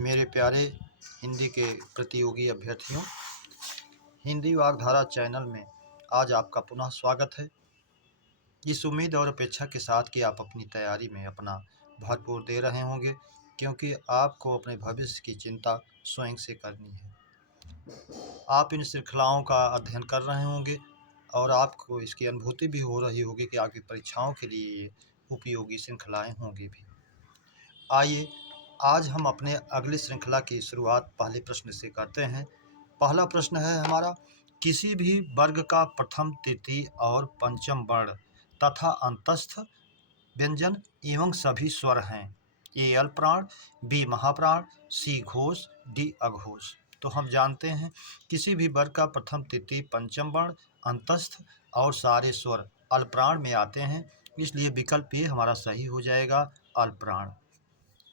मेरे प्यारे हिंदी के प्रतियोगी अभ्यर्थियों, हिंदी वाग्धारा चैनल में आज आपका पुनः स्वागत है। इस उम्मीद और अपेक्षा के साथ कि आप अपनी तैयारी में अपना भरपूर दे रहे होंगे, क्योंकि आपको अपने भविष्य की चिंता स्वयं से करनी है। आप इन श्रृंखलाओं का अध्ययन कर रहे होंगे और आपको इसकी अनुभूति भी हो रही होगी कि आपकी परीक्षाओं के लिए ये उपयोगी श्रृंखलाएँ होंगी भी। आइए आज हम अपने अगली श्रृंखला की शुरुआत पहले प्रश्न से करते हैं। पहला प्रश्न है हमारा, किसी भी वर्ग का प्रथम, तृतीय और पंचम वर्ण तथा अंतस्थ व्यंजन एवं सभी स्वर हैं। ए अल्पप्राण, बी महाप्राण, सी घोष, डी अघोष। तो हम जानते हैं किसी भी वर्ग का प्रथम, तृतीय, पंचम वर्ण, अंतस्थ और सारे स्वर अल्पप्राण में आते हैं, इसलिए विकल्प ए हमारा सही हो जाएगा, अल्पप्राण।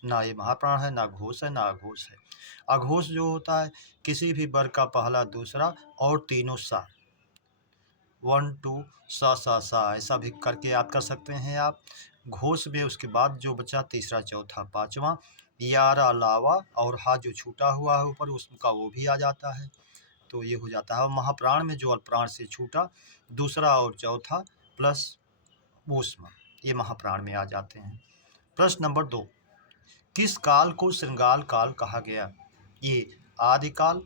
ना ये महाप्राण है, ना घोष है, ना अघोष है। अघोष जो होता है किसी भी वर्ग का पहला, दूसरा और तीनों सा, 1 2 सा ऐसा भी करके याद कर सकते हैं आप। घोष में उसके बाद जो बचा तीसरा, चौथा, पांचवा, यारा, लावा और हा जो छूटा हुआ है ऊपर उसका वो भी आ जाता है, तो ये हो जाता है। और महाप्राण में जो अल्पप्राण से छूटा दूसरा और चौथा प्लस ऊष्म, ये महाप्राण में आ जाते हैं। प्रश्न नंबर 2, किस काल को श्रृंगार काल कहा गया? ए आदिकाल,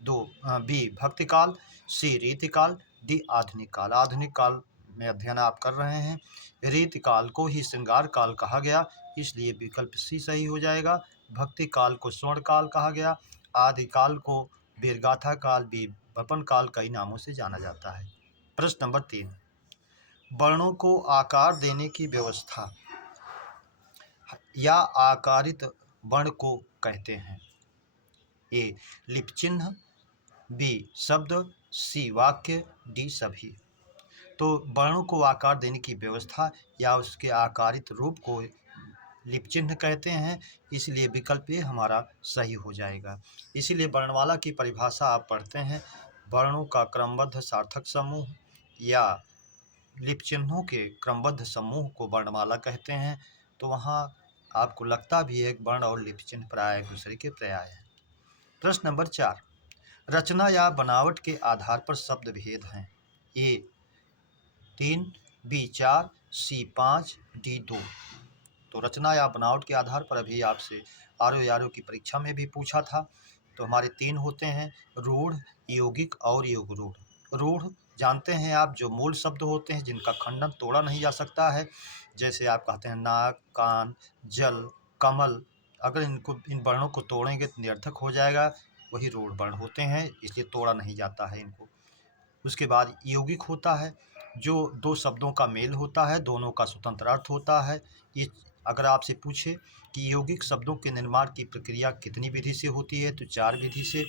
बी भक्ति काल, सी रीतिकाल, डी आधुनिक काल। आधुनिक काल में अध्ययन आप कर रहे हैं, रीतिकाल को ही श्रृंगार काल कहा गया, इसलिए विकल्प सी सही हो जाएगा। भक्ति काल को स्वर्ण काल कहा गया, आदिकाल को वीरगाथा काल, बी बपन काल कई नामों से जाना जाता है। प्रश्न नंबर 3, वर्णों को आकार देने की व्यवस्था या आकारित वर्ण को कहते हैं? ए लिप चिन्ह, बी शब्द, सी वाक्य, डी सभी। तो वर्णों को आकार देने की व्यवस्था या उसके आकारित रूप को लिप चिन्ह कहते हैं, इसलिए विकल्प ए हमारा सही हो जाएगा। इसीलिए वर्णमाला की परिभाषा आप पढ़ते हैं, वर्णों का क्रमबद्ध सार्थक समूह या लिप चिन्हों के क्रमबद्ध समूह को वर्णमाला कहते हैं। तो वहाँ आपको लगता भी है वर्ण और लिप चिन्ह प्राय एक दूसरे के पर्याय हैं। प्रश्न नंबर 4, रचना या बनावट के आधार पर शब्द भेद हैं। ए 3, बी 4, सी 5, डी 2। तो रचना या बनावट के आधार पर अभी आपसे आरओ की परीक्षा में भी पूछा था। तो हमारे 3 होते हैं, रूढ़, यौगिक और योगरूढ़। रूढ़ जानते हैं आप, जो मूल शब्द होते हैं जिनका खंडन तोड़ा नहीं जा सकता है, जैसे आप कहते हैं नाक, कान, जल, कमल, अगर इन वर्णों को तोड़ेंगे तो निरर्थक हो जाएगा, वही रूढ़ वर्ण होते हैं, इसलिए तोड़ा नहीं जाता है इनको। उसके बाद यौगिक होता है, जो दो शब्दों का मेल होता है, दोनों का स्वतंत्र अर्थ होता है। ये अगर आपसे पूछे कि यौगिक शब्दों के निर्माण की प्रक्रिया कितनी विधि से होती है, तो 4 विधि से,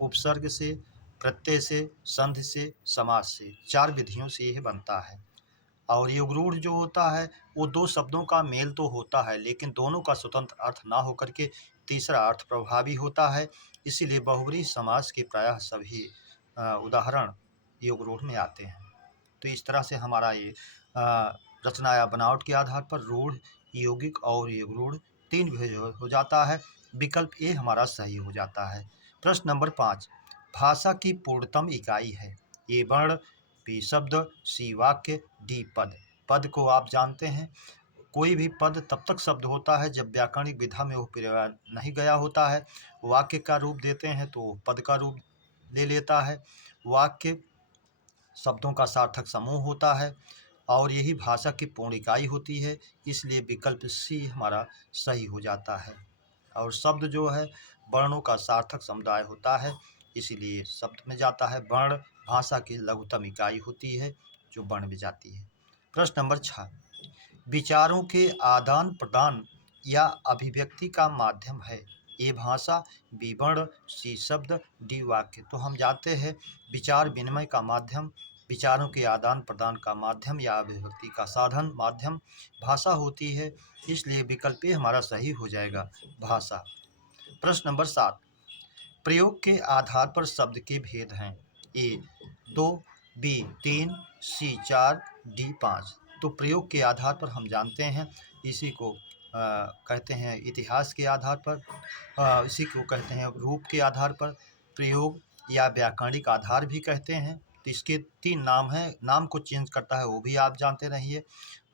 उपसर्ग से, प्रत्यय से, संधि से, समास से, 4 विधियों से यह बनता है। और योगरूढ़ जो होता है वो दो शब्दों का मेल तो होता है, लेकिन दोनों का स्वतंत्र अर्थ ना होकर के तीसरा अर्थ प्रभावी होता है, इसीलिए बहुब्रीहि समास के प्रायः सभी उदाहरण योगरूढ़ में आते हैं। तो इस तरह से हमारा ये रचना या बनावट के आधार पर रूढ़, यौगिक और योगरूढ़ 3 भेद हो जाता है। विकल्प ए हमारा सही हो जाता है। प्रश्न नंबर 5, भाषा की पूर्णतम इकाई है? ए वर्ण, बी शब्द, सी वाक्य, डी पद। पद को आप जानते हैं, कोई भी पद तब तक शब्द होता है जब व्याकरणिक विधा में वो प्रयोग नहीं गया होता है। वाक्य का रूप देते हैं तो पद का रूप ले लेता है। वाक्य शब्दों का सार्थक समूह होता है और यही भाषा की पूर्ण इकाई होती है, इसलिए विकल्प सी हमारा सही हो जाता है। और शब्द जो है वर्णों का सार्थक समुदाय होता है, इसीलिए शब्द में जाता है। वर्ण भाषा की लघुतम इकाई होती है जो वर्ण में जाती है। प्रश्न नंबर 6, विचारों के आदान प्रदान या अभिव्यक्ति का माध्यम है? ए भाषा, बी वर्ण, सी शब्द, डी वाक्य। तो हम जानते हैं विचार विनिमय का माध्यम, विचारों के आदान प्रदान का माध्यम या अभिव्यक्ति का साधन माध्यम भाषा होती है, इसलिए विकल्प ए हमारा सही हो जाएगा, भाषा। प्रश्न नंबर 7, प्रयोग के आधार पर शब्द के भेद हैं? ए 2, बी 3, सी 4, डी 5। तो प्रयोग के आधार पर हम जानते हैं इसी को कहते हैं इतिहास के आधार पर, इसी को कहते हैं रूप के आधार पर, प्रयोग या व्याकरणिक आधार भी कहते हैं। तो इसके 3 नाम हैं, नाम को चेंज करता है वो भी आप जानते रहिए।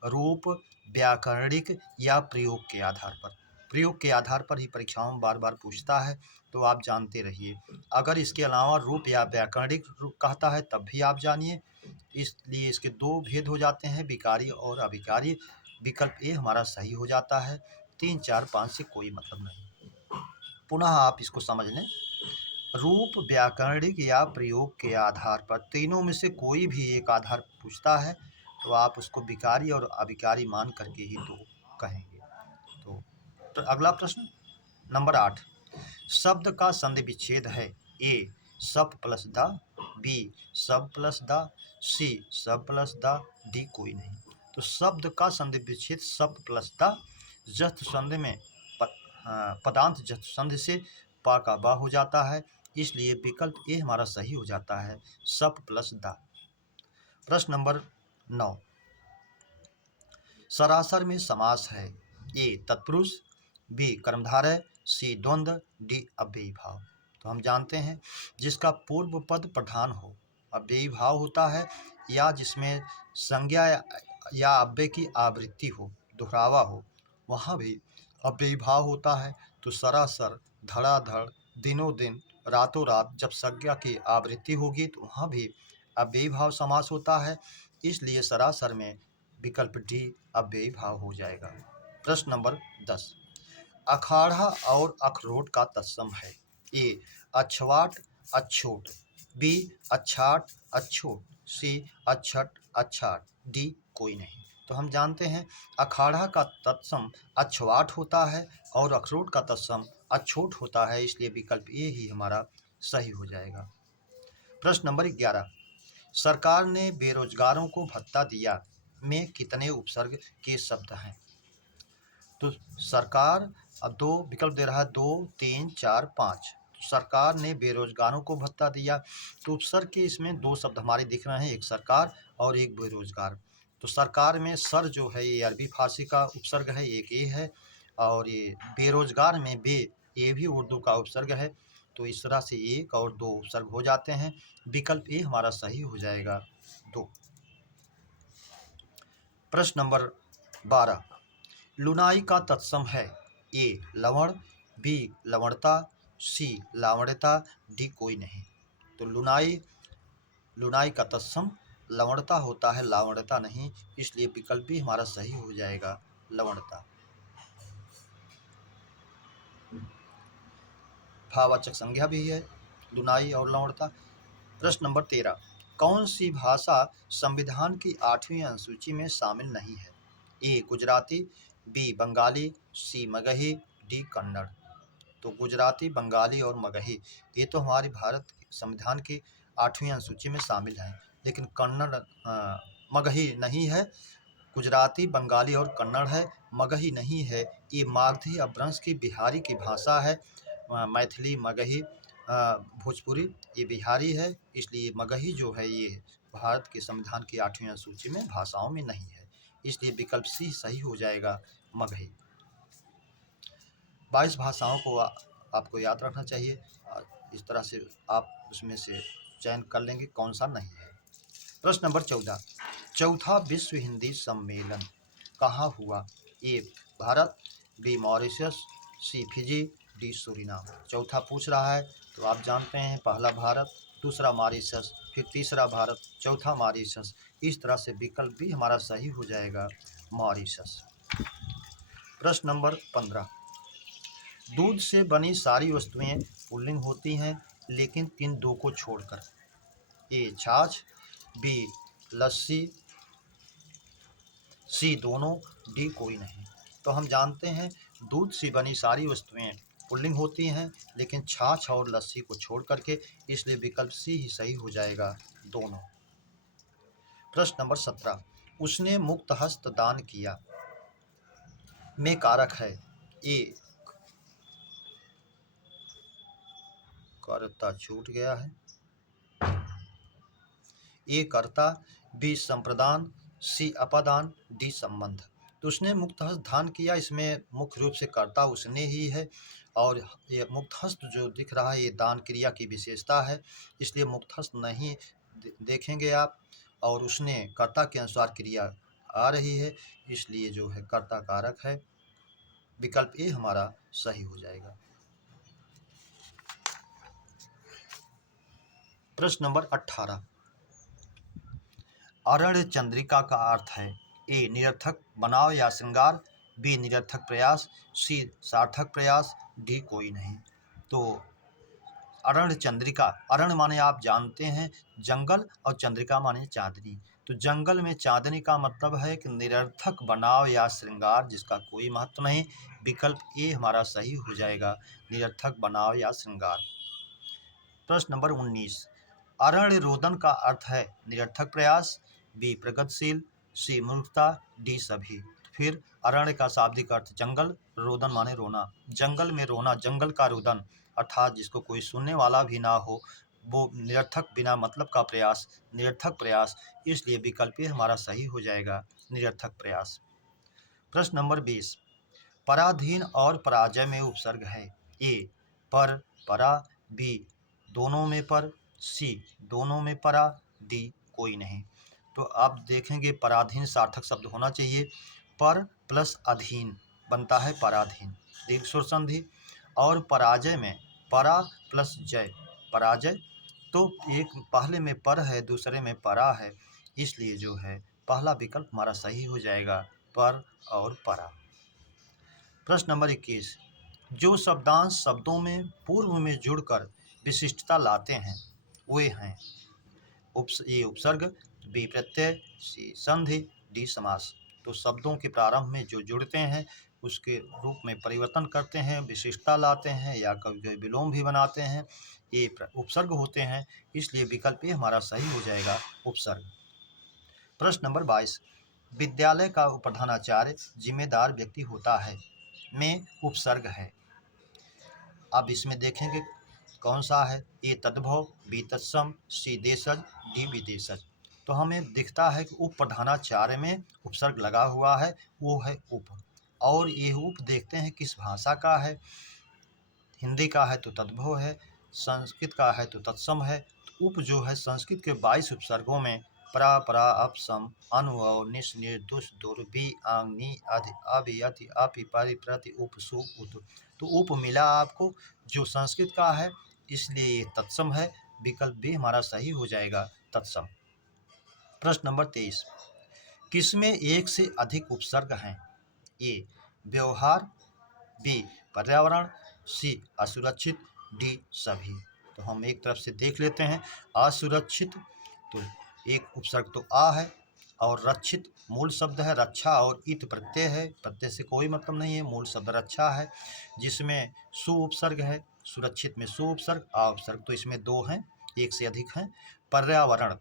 रूप, व्याकरणिक या प्रयोग के आधार पर। प्रयोग के आधार पर ही परीक्षाओं में बार बार पूछता है, तो आप जानते रहिए। अगर इसके अलावा रूप या व्याकरणिक रूप कहता है तब भी आप जानिए। इसलिए इसके 2 भेद हो जाते हैं, विकारी और अविकारी। विकल्प ए हमारा सही हो जाता है। 3, 4, 5 से कोई मतलब नहीं। पुनः आप इसको समझ लें। रूप, व्याकरणिक या प्रयोग के आधार पर तीनों में से कोई भी एक आधार पूछता है तो आप उसको विकारी और अविकारी मान करके ही तो कहेंगे। तो अगला प्रश्न नंबर 8, शब्द का संधि विच्छेद है। ए सब प्लस द, बी सब प्लस द, सी सब प्लस द, डी कोई नहीं। तो शब्द का संधि विच्छेद सब प्लस द, जस्थ संधि में पदांत जस्थ संधि से पा का बा हो जाता है, इसलिए विकल्प ए हमारा सही हो जाता है, सब प्लस द। प्रश्न नंबर 9, सरासर में समास है। ए तत्पुरुष, बी कर्मधारय, सी द्वंद्व, डी अव्ययी भाव। तो हम जानते हैं जिसका पूर्व पद प्रधान हो, अव्ययी भाव होता है, या जिसमें संज्ञा या अव्यय की आवृत्ति हो, दोहरावा हो, वहाँ भी अव्ययी भाव होता है। तो सरासर, धड़ाधड़, दिनों दिन, रातों रात जब संज्ञा की आवृत्ति होगी तो वहाँ भी अव्ययी भाव समास होता है, इसलिए सरासर में विकल्प डी अव्ययी भाव हो जाएगा। प्रश्न नंबर 10, अखाड़ा और अखरोट का तत्सम है। ए अछवाट अछोट, बी अछाट अछोट, सी अछट अछाट, डी कोई नहीं। तो हम जानते हैं अखाड़ा का तत्सम अछवाट होता है और अखरोट का तत्सम अछोट होता है, इसलिए विकल्प ए ही हमारा सही हो जाएगा। प्रश्न नंबर 11, सरकार ने बेरोजगारों को भत्ता दिया में कितने उपसर्ग के शब्द हैं। तो सरकार अब 2 विकल्प दे रहा है, 2, 3, 4, 5। तो सरकार ने बेरोजगारों को भत्ता दिया, तो उपसर्ग के इसमें 2 शब्द हमारे दिख रहे हैं, एक सरकार और एक बेरोजगार। तो सरकार में सर जो है ये अरबी फारसी का उपसर्ग है, एक ए है, और ये बेरोजगार में बे, ये भी उर्दू का उपसर्ग है। तो इस तरह से 1 और 2 उपसर्ग हो जाते हैं, विकल्प ए हमारा सही हो जाएगा 2। प्रश्न नंबर 12, लुनाई का तत्सम है। ए लवण, बी लवणता, सी लावण्यता, डी कोई नहीं। तो लुनाई का तत्सम लवणता होता है, लावण्यता नहीं, इसलिए विकल्प भी हमारा सही हो जाएगा, लवणता। भाववाचक संज्ञा भी है लुनाई और लवणता। प्रश्न नंबर 13, कौन सी भाषा संविधान की 8वीं अनुसूची में शामिल नहीं है। ए गुजराती, बी बंगाली, सी मगही, डी कन्नड़। तो गुजराती, बंगाली और मगही ये तो हमारे भारत संविधान की 8वीं अनुसूची में शामिल हैं, लेकिन कन्नड़ मगही नहीं है। गुजराती, बंगाली और कन्नड़ है, मगही नहीं है। ये मागधी अपभ्रंश की बिहारी की भाषा है। मैथिली, मगही, भोजपुरी ये बिहारी है, इसलिए मगही जो है ये भारत के संविधान की 8वीं अनुसूची में भाषाओं में नहीं है, इसलिए विकल्प सी सही हो जाएगा, मगही। 22 भाषाओं को आपको याद रखना चाहिए, इस तरह से आप उसमें से चयन कर लेंगे कौन सा नहीं है। प्रश्न नंबर 14, चौथा विश्व हिंदी सम्मेलन कहाँ हुआ। ए भारत, बी मॉरिशस, सी फिजी, डी सूरीनाम। चौथा पूछ रहा है तो आप जानते हैं पहला भारत, दूसरा मॉरिशस, फिर तीसरा भारत, चौथा मॉरिशस, इस तरह से विकल्प भी हमारा सही हो जाएगा, मॉरिशस। प्रश्न नंबर 15, दूध से बनी सारी वस्तुएं पुल्लिंग होती हैं लेकिन किन 2 को छोड़कर। ए छाछ, बी लस्सी, सी दोनों, डी कोई नहीं। तो हम जानते हैं दूध से बनी सारी वस्तुएं पुल्लिंग होती हैं लेकिन छाछ और लस्सी को छोड़ करके, इसलिए विकल्प सी ही सही हो जाएगा, दोनों। प्रश्न नंबर 17, उसने मुक्त हस्त दान किया में कारक है। ए कर्ता छूट गया है, ए कर्ता, बी संप्रदान, सी अपादान, डी संबंध। तो उसने मुक्त हस्त धारण किया, इसमें मुख्य रूप से कर्ता उसने ही है। और ये मुक्त हस्त जो दिख रहा है ये दान क्रिया की विशेषता है, इसलिए मुक्त हस्त नहीं देखेंगे आप। और उसने कर्ता के अनुसार क्रिया आ रही है, इसलिए जो है कर्ता कारक है। विकल्प ए हमारा सही हो जाएगा। प्रश्न नंबर 18, अरण्य चंद्रिका का अर्थ है ए निरर्थक बनाव या श्रृंगार, बी निरर्थक प्रयास, सी सार्थक प्रयास, डी कोई नहीं। तो अरण्य चंद्रिका, अरण्य माने आप जानते हैं जंगल, और चंद्रिका माने चांदनी। तो जंगल में चांदनी का मतलब है कि निरर्थक बनाव या श्रृंगार जिसका कोई महत्व नहीं। विकल्प ए हमारा सही हो जाएगा, निरर्थक बनाव या श्रृंगार। प्रश्न नंबर 19, अरण्य रोदन का अर्थ है निरर्थक प्रयास, बी प्रगतिशील, सी मूर्खता, डी सभी। फिर अरण्य का शाब्दिक अर्थ जंगल, रोदन माने रोना, जंगल में रोना, जंगल का रोदन अर्थात जिसको कोई सुनने वाला भी ना हो, वो निरर्थक बिना मतलब का प्रयास, निरर्थक प्रयास, इसलिए विकल्प ए हमारा सही हो जाएगा, निरर्थक प्रयास। प्रश्न नंबर 20, पराधीन और पराजय में उपसर्ग है ए पर परा, बी दोनों में पर, सी दोनों में परा, डी कोई नहीं। तो आप देखेंगे पराधीन सार्थक शब्द होना चाहिए, पर प्लस अधीन बनता है पराधीन, दीर्घ स्वर संधि। और पराजय में परा प्लस जय, पराजय। तो एक पहले में पर है, दूसरे में परा है, इसलिए जो है पहला विकल्प हमारा सही हो जाएगा, पर और परा। प्रश्न नंबर 21, जो शब्दांश शब्दों में पूर्व में जुड़कर विशिष्टता लाते हैं वे हैं ए उपसर्ग, बी प्रत्यय, सी संधि, डी समास। तो शब्दों के प्रारंभ में जो जुड़ते हैं उसके रूप में परिवर्तन करते हैं, विशिष्टता लाते हैं, या कभी कभी विलोम भी बनाते हैं, ये उपसर्ग होते हैं, इसलिए विकल्प ए हमारा सही हो जाएगा, उपसर्ग। प्रश्न नंबर 22, विद्यालय का प्रधानाचार्य जिम्मेदार व्यक्ति होता है में उपसर्ग है। अब इसमें देखेंगे कौन सा है, ए तद्भव, बी तत्सम, सी देशज, डी विदेशज। तो हमें दिखता है कि उप प्रधानाचार्य में उपसर्ग लगा हुआ है, वो है उप। और ये उप देखते हैं किस भाषा का है, हिंदी का है तो तद्भव है, संस्कृत का है तो तत्सम है। तो उप जो है संस्कृत के 22 उपसर्गों में परा परा अपसम अनु निश निर दुष दुर बी आंग नी अधि अभि अति अपि परि प्रति उप सु उत। तो उप मिला आपको जो संस्कृत का है, इसलिए ये तत्सम है, विकल्प भी हमारा सही हो जाएगा, तत्सम। प्रश्न नंबर 23, किसमें एक से अधिक उपसर्ग हैं, ए व्यवहार, बी पर्यावरण, सी असुरक्षित, डी सभी। तो हम एक तरफ से देख लेते हैं, असुरक्षित तो एक उपसर्ग तो आ है, और रक्षित मूल शब्द है रक्षा, और इत प्रत्यय है, प्रत्यय से कोई मतलब नहीं है, मूल शब्द रक्षा है, जिसमें सु उपसर्ग है, सुरक्षित में सु उपसर्ग, आ उपसर्ग, तो इसमें दो हैं, एक से अधिक हैं। पर्यावरण,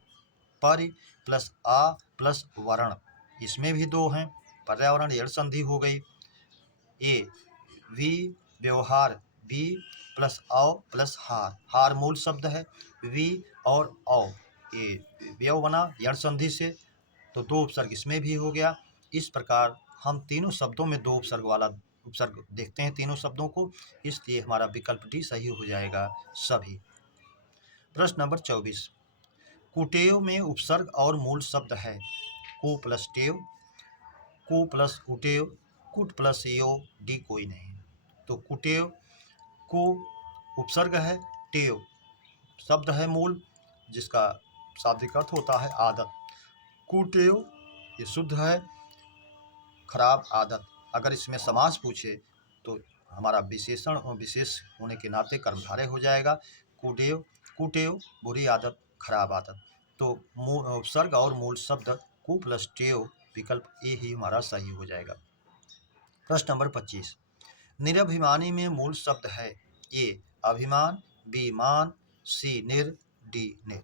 परि प्लस आ प्लस वर्ण, इसमें भी दो हैं, पर्यावरण यड़ संधि हो गई। ए वी व्यवहार, बी प्लस औ प्लस हार, हार मूल शब्द है, वी और औ ये व्यव बना यण संधि से, तो दो उपसर्ग इसमें भी हो गया। इस प्रकार हम तीनों शब्दों में दो उपसर्ग वाला उपसर्ग देखते हैं तीनों शब्दों को, इसलिए हमारा विकल्प डी सही हो जाएगा, सभी। प्रश्न नंबर 24, कुटेव में उपसर्ग और मूल शब्द है कु प्लस टेव, कु प्लस कुटेव, कुट प्लस यो, डी कोई नहीं। तो कुटेव को उपसर्ग है, टेव शब्द है मूल जिसका शाब्दिक अर्थ होता है आदत। कुटेव ये शुद्ध है, खराब आदत। अगर इसमें समास पूछे तो हमारा विशेषण और विशेष होने के नाते कर्मधारय हो जाएगा, कुटेव, कुटेव बुरी आदत, खराब आदत। तो उपसर्ग और मूल शब्द कु प्लस टेव, विकल्प ए ही हमारा सही हो जाएगा। प्रश्न नंबर 25, निरभिमानी में मूल शब्द है ए अभिमान, बी मान, सी निर, डी निर।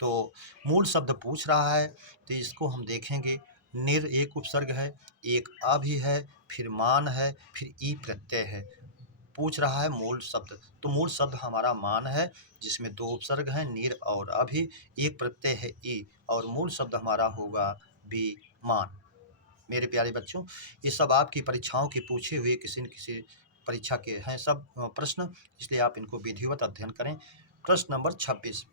तो मूल शब्द पूछ रहा है, तो इसको हम देखेंगे, निर एक उपसर्ग है, एक अ भी है, फिर मान है, फिर ई प्रत्यय है, पूछ रहा है मूल शब्द। तो मूल शब्द हमारा मान है, जिसमें दो उपसर्ग हैं, निर और अभी, एक प्रत्यय है ई, और मूल शब्द हमारा होगा बी मान। मेरे प्यारे बच्चों, ये सब आपकी परीक्षाओं के पूछे हुए किसी न किसी परीक्षा के हैं सब प्रश्न, इसलिए आप इनको विधिवत अध्ययन करें। प्रश्न नंबर 26,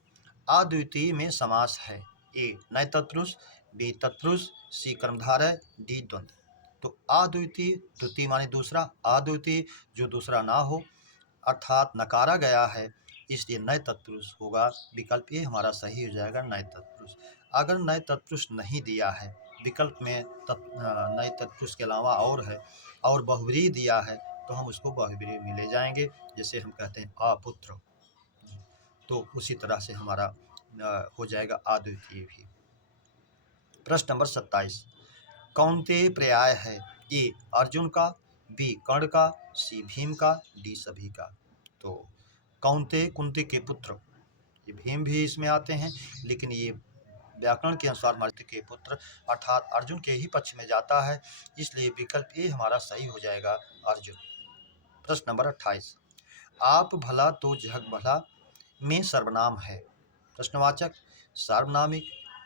अद्वितीय में समास है। ए नए तत्पुरुष, बी तत्पुरुष, सी कर्मधारय, डी द्वंद्व। तो अद्वितीय, द्वितीय माने दूसरा, अद्वितीय जो दूसरा ना हो अर्थात नकारा गया है, इसलिए नए तत्पुरुष होगा। विकल्प ए हमारा सही हो जाएगा, नए तत्पुरुष। अगर नए तत्पुरुष नहीं दिया है विकल्प में, नए तत्पुरुष के अलावा और है और बहुव्रीहि दिया है तो हम उसको बहुव्रीहि में ले जाएंगे, जैसे हम कहते हैं अपुत्र, तो उसी तरह से हमारा हो जाएगा अद्वितीय भी। प्रश्न नंबर 27, कौन्तेय पर्याय है। ए अर्जुन का, बी कर्ण का, सी भीम का, डी सभी का। तो कौन्तेय कुंती के पुत्र, ये भीम भी इसमें आते हैं, लेकिन ये व्याकरण के अनुसार मर्त्य के पुत्र अर्थात अर्जुन के ही पक्ष में जाता है, इसलिए विकल्प ए हमारा सही हो जाएगा, अर्जुन। प्रश्न नंबर 28, आप भला तो जग भला में सर्वनाम है। प्रश्नवाचक, सार्वनामिक,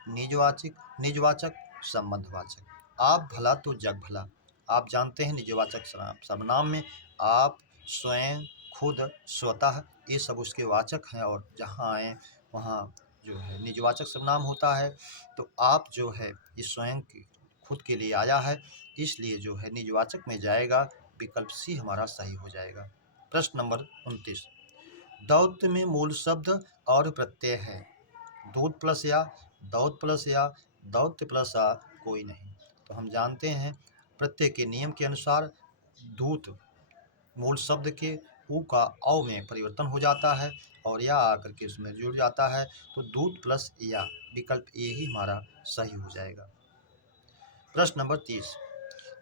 निजवाचक, संबंधवाचक। आप भला तो जग भला, आप जानते हैं निजवाचक सर्वनाम में आप, स्वयं, खुद, स्वतः, ये सब उसके वाचक हैं, और जहाँ आए वहाँ जो है निजवाचक सर्वनाम होता है। तो आप जो है इस स्वयं की खुद के लिए आया है, इसलिए जो है निजवाचक में जाएगा, विकल्प सी हमारा सही हो जाएगा। प्रश्न नंबर 29, दौत्य में मूल शब्द और प्रत्यय है। दूत प्लस या, दौत प्लस या, दौत्य प्लस आ कोई नहीं। तो हम जानते हैं प्रत्यय के नियम के अनुसार दूत मूल शब्द के ऊ का औ में परिवर्तन हो जाता है और या आकर के उसमें जुड़ जाता है, तो दूत प्लस या, विकल्प ए ही हमारा सही हो जाएगा। प्रश्न नंबर 30,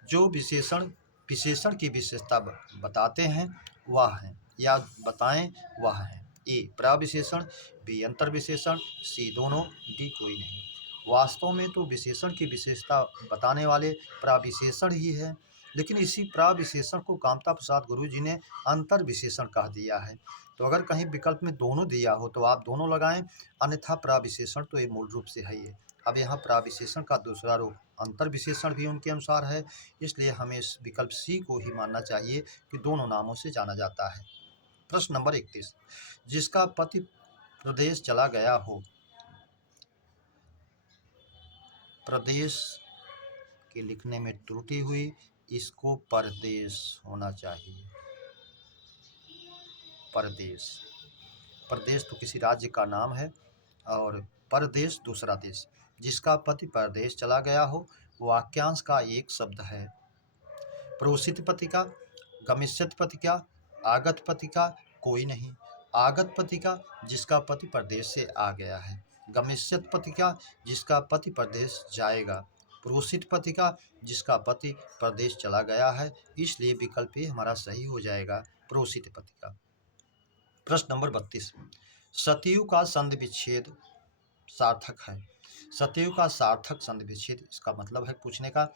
जो विशेषण की विशेषता बताते हैं वह है, या बताएं वह है। ए प्रविशेषण, बी अंतर विशेषण, सी दोनों, डी कोई नहीं। वास्तव में तो विशेषण की विशेषता बताने वाले प्रविशेषण ही है, लेकिन इसी प्रविशेषण को कामता प्रसाद गुरु जी ने अंतर विशेषण कह दिया है। तो अगर कहीं विकल्प में दोनों दिया हो तो आप दोनों लगाएं, अन्यथा प्रविशेषण तो ये मूल रूप से है ये। अब यहाँ प्रविशेषण का दूसरा रूप अंतर विशेषण भी उनके अनुसार है, इसलिए हमें इस विकल्प सी को ही मानना चाहिए कि दोनों नामों से जाना जाता है। प्रश्न नंबर 31, जिसका पति प्रदेश चला गया हो। प्रदेश के लिखने में त्रुटि हुई, इसको परदेश होना चाहिए। परदेश, प्रदेश तो किसी राज्य का नाम है और परदेश दूसरा देश। जिसका पति परदेश चला गया हो, वाक्यांश का एक शब्द है। प्रोसित पति का, गमिष्यत पति का, आगत पति का कोई नहीं। आगत पति का जिसका पति परदेश से आ गया है। गमिष्यत पति का जिसका पति परदेश जाएगा। प्रोसित पति का जिसका पति परदेश चला गया है, इसलिए विकल्प ए हमारा सही हो जाएगा, प्रोसित पति का। प्रश्न नंबर 32, सतयु का संधि विच्छेद सार्थक है। सतयु का सार्थक संधि विच्छेद, इसका मतलब है पूछने का,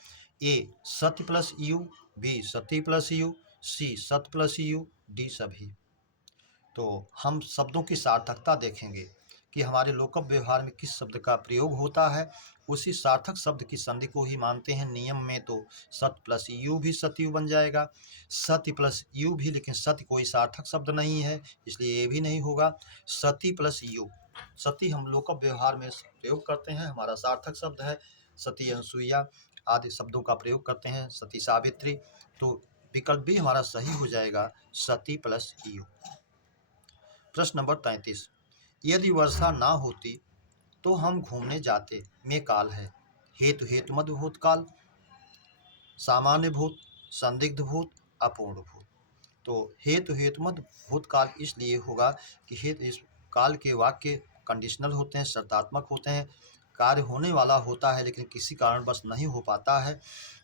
ए सत्य प्लस यु, बी सती प्लस यु, सी सत प्लस यु, डी सभी। तो हम शब्दों की सार्थकता देखेंगे कि हमारे लोकप व्यवहार में किस शब्द का प्रयोग होता है, उसी सार्थक शब्द की संधि को ही मानते हैं। नियम में तो सत प्लस यू भी सतयु बन जाएगा, सत्य प्लस यू भी, लेकिन सत्य कोई सार्थक शब्द नहीं है, इसलिए ये भी नहीं होगा। सती प्लस यू, सती हम लोकप व्यवहार में प्रयोग करते हैं, हमारा सार्थक शब्द है। सती अनुसुईया आदि शब्दों का प्रयोग करते हैं, सती सावित्री, तो विकल्प भी हमारा सही हो जाएगा, सती प्लस यू। प्रश्न नंबर 33, यदि वर्षा ना होती तो हम घूमने जाते में काल है। हेतु हेतु मध्य भूतकाल, सामान्य भूत, संदिग्ध भूत, अपूर्ण भूत। तो हेतु हेतु मध्य भूतकाल इसलिए होगा कि हेतु इस काल के वाक्य कंडीशनल होते हैं, शर्तात्मक होते हैं, कार्य होने वाला होता है लेकिन किसी कारणवश नहीं हो पाता है।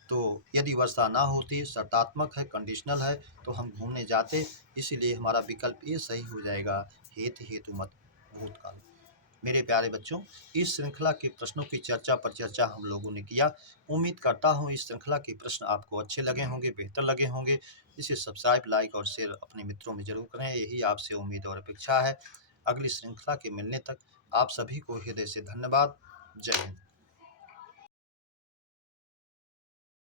तो यदि वर्षा ना होती, शर्तात्मक है, कंडीशनल है, तो हम घूमने जाते, इसीलिए हमारा विकल्प ये सही हो जाएगा, हेतु हेतु मत भूतकाल। मेरे प्यारे बच्चों, इस श्रृंखला के प्रश्नों की चर्चा पर चर्चा हम लोगों ने किया। उम्मीद करता हूँ इस श्रृंखला के प्रश्न आपको अच्छे लगे होंगे, बेहतर लगे होंगे। इसे सब्सक्राइब, लाइक और शेयर अपने मित्रों में जरूर करें, यही आपसे उम्मीद और अपेक्षा है। अगली श्रृंखला के मिलने तक आप सभी को हृदय से धन्यवाद। जय हिंद।